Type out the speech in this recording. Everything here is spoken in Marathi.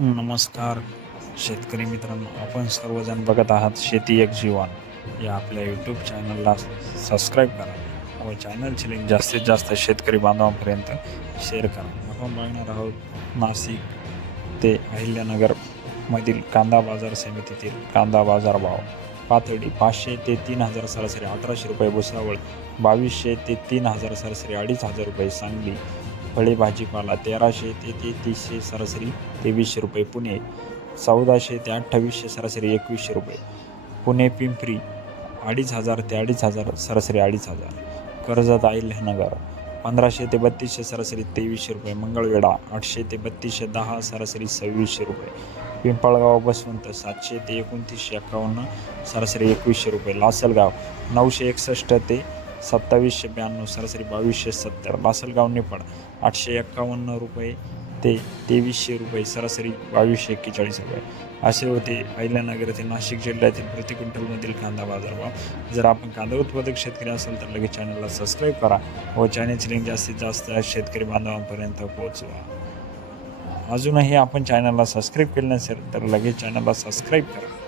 नमस्कार शेतकरी मित्रांनो आपण सर्वजण बघत आहात शेती एक जीवन. या आपल्या यूट्यूब चॅनलला सबस्क्राईब करा व चॅनलची लिंक जास्तीत जास्त शेतकरी बांधवांपर्यंत शेअर करा. आपण बघणार आहोत नाशिक ते अहिल्यानगरमधील कांदा बाजार समितीतील कांदा बाजार भाव. पातळी पाचशे ते तीन हजार सरासरी अठराशे रुपये भुसावळ बावीसशे ते तीन हजार सरासरी अडीच हजार रुपये सांगली फळे भाजीपाला तेराशे ते तेहतीसशे सरासरी तेवीसशे रुपये. पुणे चौदाशे ते अठ्ठावीसशे सरासरी एकवीसशे रुपये. पुणे पिंपरी अडीच हजार ते अडीच हजार सरासरी अडीच हजार. कर्जत अहिल्यानगर पंधराशे ते बत्तीसशे सरासरी तेवीसशे रुपये. मंगळवेढा आठशे ते बत्तीसशे दहा सरासरी सव्वीसशे रुपये. पिंपळगाव बसवंत सातशे ते एकोणतीसशे एकावन्न सरासरी एकवीसशे रुपये. लासलगाव नऊशे एकसष्ट ते सत्तावीसशे ब्याण्णव सरासरी बावीसशे सत्तर. लासलगाव निफाड आठशे एक्कावन्न रुपये ते तेवीसशे रुपये सरासरी बावीसशे एक्केचाळीस रुपये. असे होते अहिल्यानगर येथे नाशिक जिल्ह्यातील प्रति क्विंटलमधील कांदा बाजारभाव. जर आपण कांदा उत्पादक शेतकरी असाल तर लगेच चॅनलला सबस्क्राईब करा व चॅनलची लिंक जास्तीत जास्त शेतकरी बांधवांपर्यंत पोहोचवा. अजूनही आपण चॅनलला सबस्क्राईब केलं नसेल तर लगेच चॅनलला सबस्क्राईब करा.